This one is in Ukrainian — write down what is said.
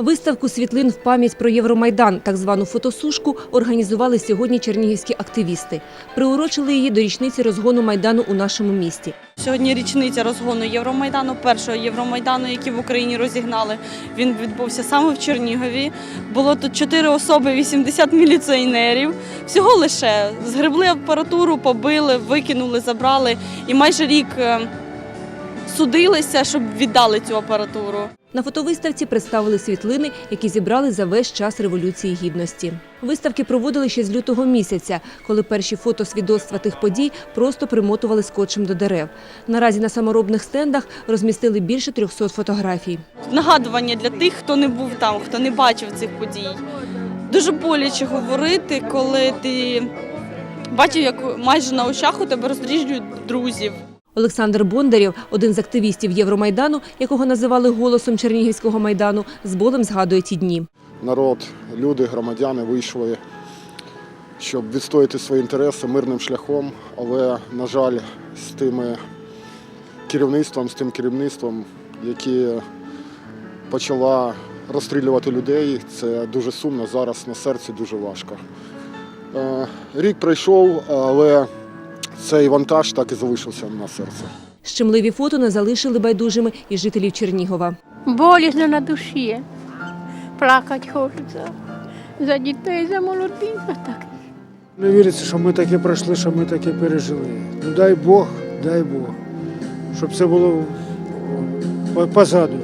Виставку світлин в пам'ять про Євромайдан, так звану фотосушку, організували сьогодні чернігівські активісти. Приурочили її до річниці розгону Майдану у нашому місті. Сьогодні річниця розгону Євромайдану, першого Євромайдану, який в Україні розігнали. Він відбувся саме в Чернігові. Було тут чотири особи, 80 міліціонерів. Всього лише згребли апаратуру, побили, викинули, забрали і майже рік е, судилися, щоб віддали цю апаратуру. На фотовиставці представили світлини, які зібрали за весь час Революції Гідності. Виставки проводили ще з лютого місяця, коли перші фото-свідоцтва тих подій просто примотували скотчем до дерев. Наразі на саморобних стендах розмістили більше 300 фотографій. Нагадування для тих, хто не був там, хто не бачив цих подій. Дуже боляче говорити, коли ти бачив, як майже на очах у тебе розріжують друзів. Олександр Бондарєв, один з активістів Євромайдану, якого називали голосом Чернігівського майдану, з болем згадує ті дні. народ, люди, громадяни вийшли, щоб відстояти свої інтереси мирним шляхом, але, на жаль, з тими керівництвом, з тим керівництвом, яке почала розстрілювати людей, це дуже сумно, зараз на серці дуже важко. Е, Рік пройшов, але цей вантаж так і залишився на серці. Щемливі фото не залишили байдужими і жителів Чернігова. Болісно на душі. Плакати хочеться. За дітей, за молодих. Так. Не віриться, що ми таке пройшли, що ми таке пережили. Ну дай Бог, дай Бог, щоб це було позаду.